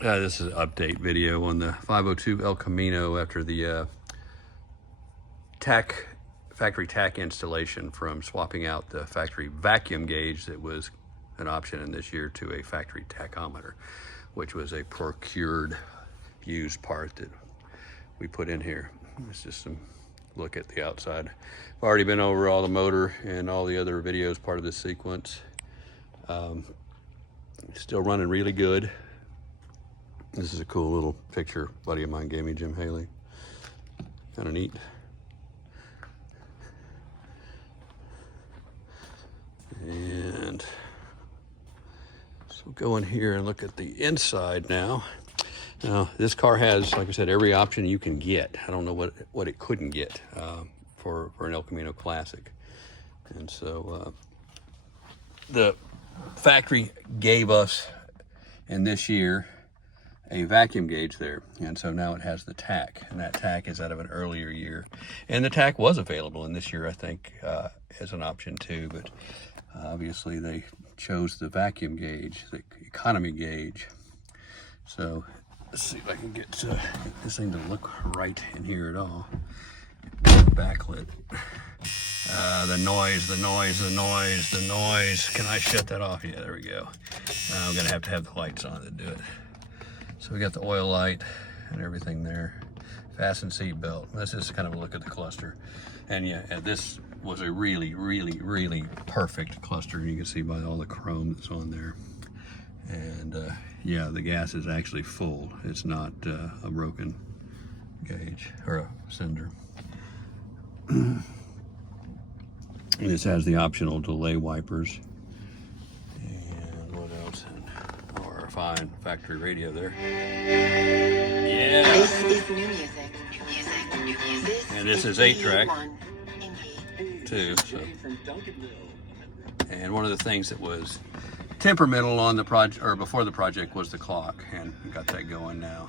This is an update video on the 502 El Camino after the factory tack installation, from swapping out the factory vacuum gauge that was an option in this year to a factory tachometer, which was a procured used part that we put in here. It's just some look at the outside. I've already been over all the motor and all the other videos part of this sequence. Still running really good. This is a cool little picture a buddy of mine gave me, Jim Haley. Kind of neat. And so go in here and look at the inside now. Now, this car has, like I said, every option you can get. I don't know what it couldn't get for an El Camino Classic. And so the factory gave us, in this year, a vacuum gauge there, and so now it has the tack, and that tack is out of an earlier year, and the tack was available in this year, I think, as an option too, but obviously they chose the vacuum gauge, the economy gauge. So let's see if I can get this thing to look right in here at all. Backlit. The noise. Can I shut that off? Yeah, there we go. I'm gonna have to have the lights on to do it. So we got the oil light and everything there. Fasten seat belt. This is kind of a look at the cluster. And yeah, this was a really perfect cluster. You can see by all the chrome that's on there. And yeah, the gas is actually full. It's not a broken gauge or a cylinder. This has the optional delay wipers. And what else? Or a fine factory radio there. Yeah. This is new music. And this is 8-track too. So. And one of the things that was temperamental on the project, or before the project, was the clock, and we got that going now.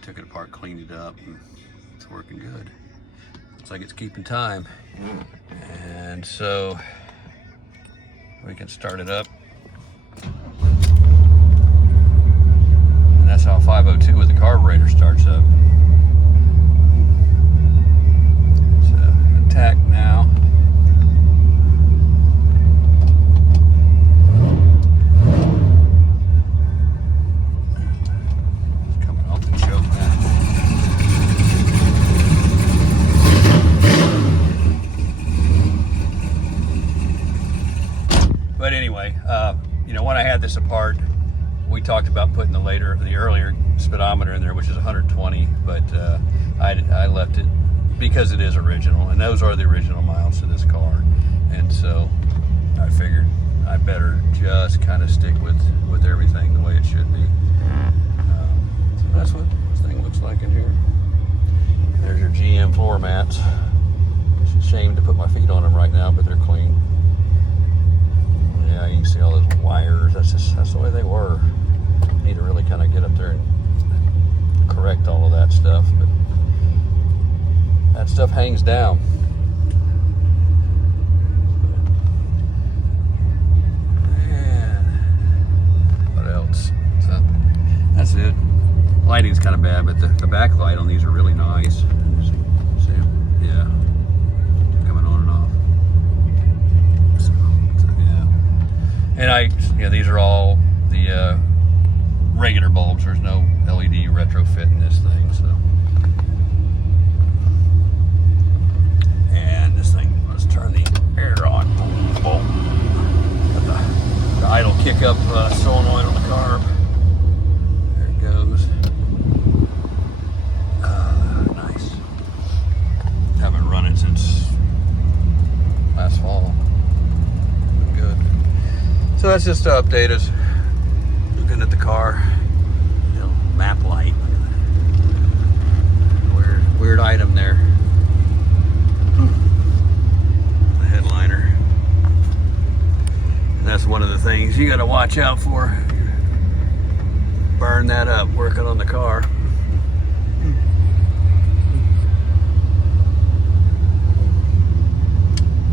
Took it apart, cleaned it up, and it's working good. Looks like it's keeping time. And so we can start it up. And that's how 502 with the carburetor starts up. So attack now. It's coming off the choke now. But anyway, you know, when I had this apart, we talked about putting the earlier speedometer in there, which is 120, but I left it because it is original, and those are the original miles to this car. And so I figured I better just kind of stick with everything the way it should be. So that's what this thing looks like in here. There's your GM floor mats. It's a shame to put my feet on them right now, but they're clean. Yeah, you can see all those wires. That's the way they were. Need to really kind of get up there and correct all of that stuff, but that stuff hangs down. And what else? So that's it. Lighting's kind of bad, but the backlight on these are really nice. See them? Yeah. Coming on and off. So yeah. And these are all the regular bulbs. There's no LED retrofit in this thing, so. And this thing, let's turn the air on. Got the idle kick up solenoid on the carb. There it goes. Nice. Haven't run it since last fall. Good. So that's just to update us. Looking at the car, you know, map light. Weird item there. The headliner. And that's one of the things you got to watch out for. Burn that up working on the car.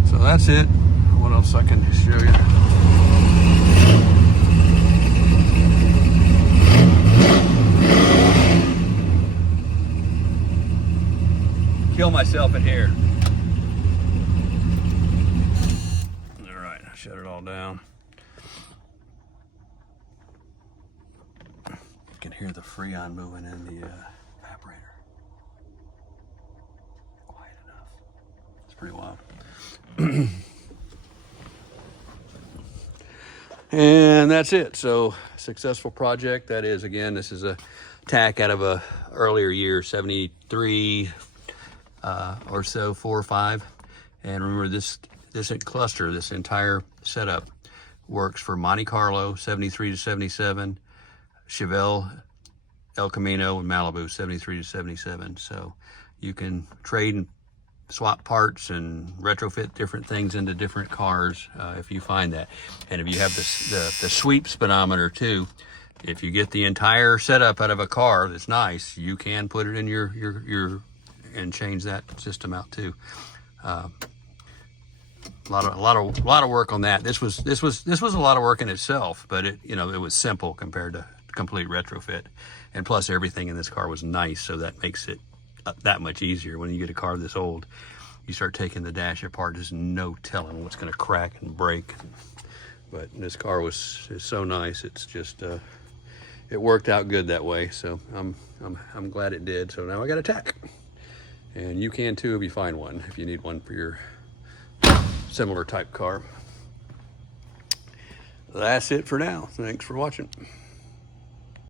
So that's it. What else I can show you? kill myself in here. All right, shut it all down. You can hear the Freon moving in the evaporator. Quiet enough. It's pretty wild. And that's it. So successful project. That is, again, this is a tack out of a earlier year, 73 or so, 4 or 5. And remember, this cluster, this entire setup works for Monte Carlo 73 to 77, Chevelle, El Camino, and Malibu 73 to 77. So you can trade and swap parts and retrofit different things into different cars if you find that. And if you have the sweep speedometer too, if you get the entire setup out of a car that's nice, you can put it in your and change that system out too. A lot of work on that. This was a lot of work in itself, but it was simple compared to complete retrofit. And plus, everything in this car was nice, so that makes it that much easier. When you get a car this old, you start taking the dash apart, there's no telling what's going to crack and break. But this car is so nice. It's just it worked out good that way. So I'm glad it did. So now I got a tack, and you can too if you find one, if you need one for your similar type car. That's it for now. Thanks for watching.